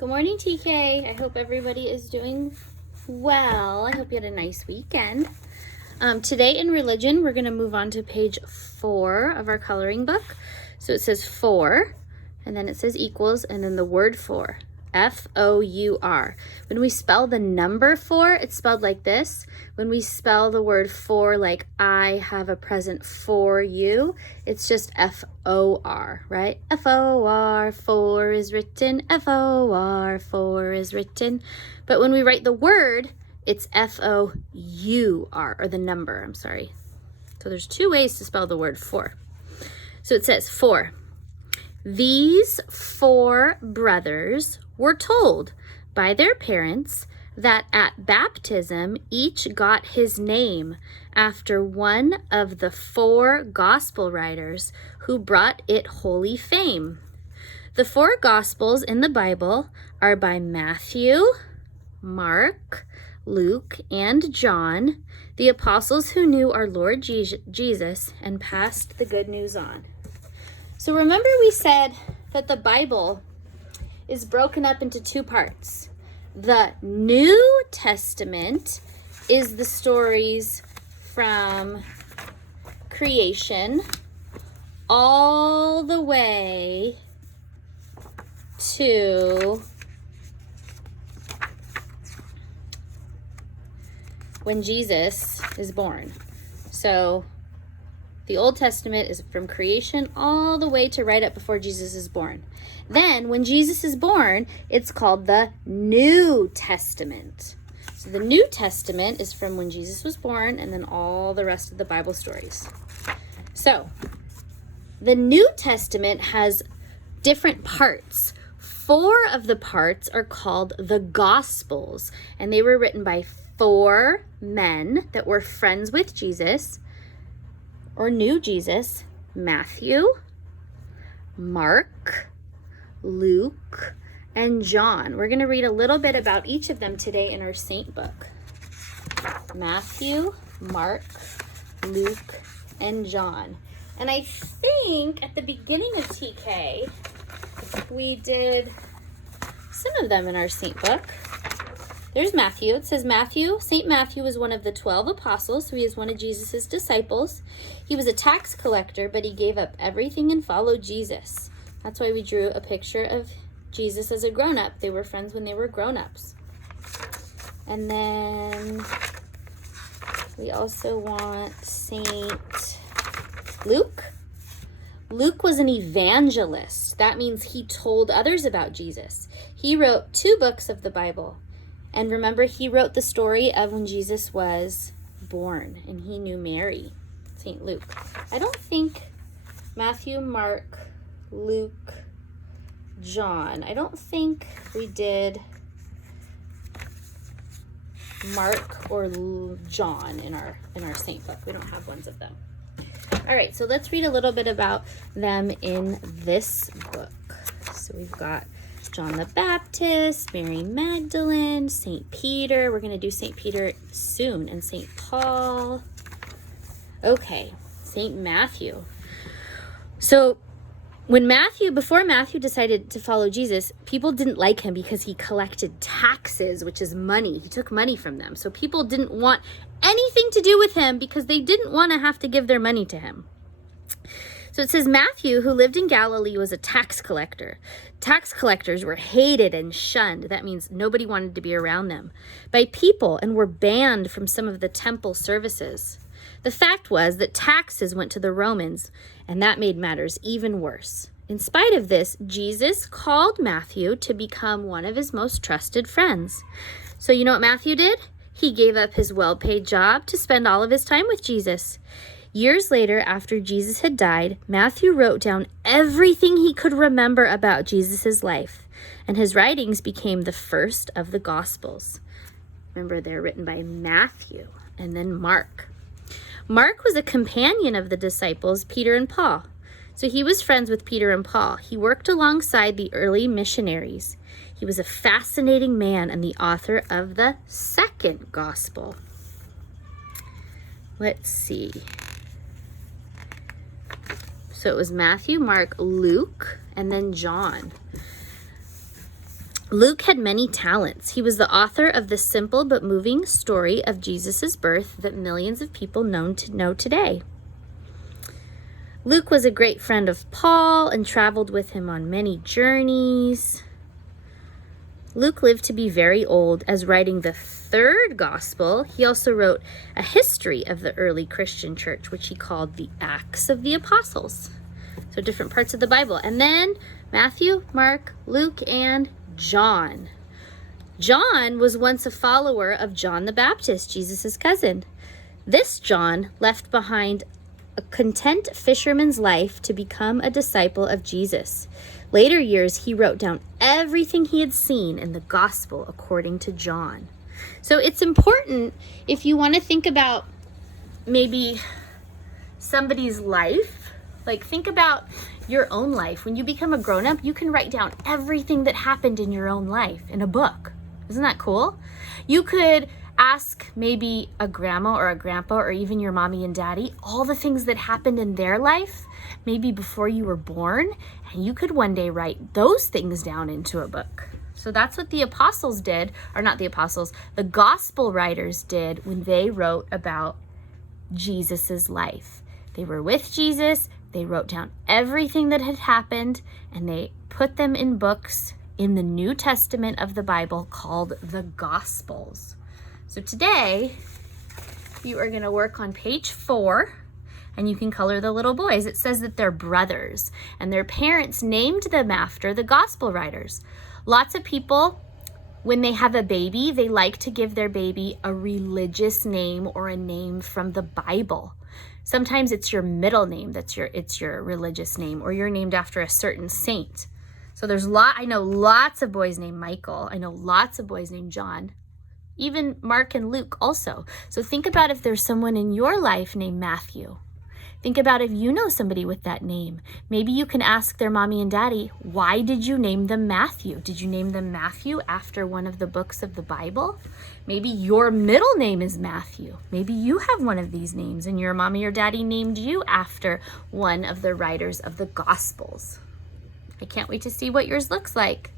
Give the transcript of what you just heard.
Good morning, TK. I hope everybody is doing well. I hope you had a nice weekend. Today in religion, we're going to move on to page 4 of our coloring book. So it says 4, and then it says equals, and then the word for. F-O-U-R. When we spell the number 4, it's spelled like this. When we spell the word for, like I have a present for you, it's just F-O-R, right? F-O-R, 4 is written. F-O-R, 4 is written. But when we write the word, it's F-O-U-R, or the number, I'm sorry. So there's 2 ways to spell the word for. So it says 4. These 4 brothers were told by their parents that at baptism each got his name after one of the 4 gospel writers who brought it holy fame. The 4 gospels in the Bible are by Matthew, Mark, Luke, and John, the apostles who knew our Lord Jesus and passed the good news on. So remember we said that the Bible is broken up into 2 parts. The New Testament is the stories from creation all the way to when Jesus is born. So the Old Testament is from creation all the way to right up before Jesus is born. Then, when Jesus is born, it's called the New Testament. So the New Testament is from when Jesus was born and then all the rest of the Bible stories. So, the New Testament has different parts. 4 of the parts are called the Gospels, and they were written by 4 men that were friends with Jesus or knew Jesus: Matthew, Mark, Luke, and John. We're going to read a little bit about each of them today in our Saint book. Matthew, Mark, Luke, and John. And I think at the beginning of TK, we did some of them in our Saint book. There's Matthew. It says St. Matthew was one of the 12 apostles, so he is one of Jesus's disciples. He was a tax collector, but he gave up everything and followed Jesus. That's why we drew a picture of Jesus as a grown-up. They were friends when they were grown-ups. And then we also want St. Luke. Luke was an evangelist. That means he told others about Jesus. He wrote 2 books of the Bible. And remember, he wrote the story of when Jesus was born, and he knew Mary, St. Luke. I don't think Matthew, Mark, Luke, John. I don't think we did Mark or John in our Saint book. We don't have ones of them. All right, so let's read a little bit about them in this book. So we've got John the Baptist, Mary Magdalene, St. Peter. We're going to do St. Peter soon, and St. Paul. Okay, St. Matthew. So before Matthew decided to follow Jesus, people didn't like him because he collected taxes, which is money. He took money from them. So people didn't want anything to do with him because they didn't want to have to give their money to him. So it says Matthew, who lived in Galilee, was a tax collector. Tax collectors were hated and shunned. That means nobody wanted to be around them by people and were banned from some of the temple services. The fact was that taxes went to the Romans, and that made matters even worse. In spite of this, Jesus called Matthew to become one of his most trusted friends. So you know what Matthew did? He gave up his well-paid job to spend all of his time with Jesus. Years later, after Jesus had died, Matthew wrote down everything he could remember about Jesus' life, and his writings became the first of the Gospels. Remember, they're written by Matthew and then Mark. Mark was a companion of the disciples, Peter and Paul. So he was friends with Peter and Paul. He worked alongside the early missionaries. He was a fascinating man and the author of the second Gospel. Let's see. So it was Matthew, Mark, Luke, and then John. Luke had many talents. He was the author of the simple but moving story of Jesus' birth that millions of people know today. Luke was a great friend of Paul and traveled with him on many journeys. Luke lived to be very old. As writing the third gospel, he also wrote a history of the early Christian church, which he called the Acts of the Apostles. So different parts of the Bible. And then Matthew, Mark, Luke, and John. John was once a follower of John the Baptist, Jesus' cousin. This John left behind a content fisherman's life to become a disciple of Jesus. Later years, he wrote down everything he had seen in the gospel according to John. So it's important, if you want to think about maybe somebody's life, like think about your own life. When you become a grown-up, you can write down everything that happened in your own life in a book. Isn't that cool? You could ask maybe a grandma or a grandpa or even your mommy and daddy all the things that happened in their life, maybe before you were born, and you could one day write those things down into a book. So that's what the apostles did, or not the apostles, the gospel writers did when they wrote about Jesus's life. They were with Jesus, they wrote down everything that had happened, and they put them in books in the New Testament of the Bible called the Gospels. So today, you are going to work on page 4, and you can color the little boys. It says that they're brothers, and their parents named them after the gospel writers. Lots of people, when they have a baby, they like to give their baby a religious name or a name from the Bible. Sometimes it's your middle name it's your religious name, or you're named after a certain saint. So I know lots of boys named Michael. I know lots of boys named John. Even Mark and Luke also. So think about if there's someone in your life named Matthew. Think about if you know somebody with that name. Maybe you can ask their mommy and daddy, why did you name them Matthew? Did you name them Matthew after one of the books of the Bible? Maybe your middle name is Matthew. Maybe you have one of these names and your mommy or daddy named you after one of the writers of the Gospels. I can't wait to see what yours looks like.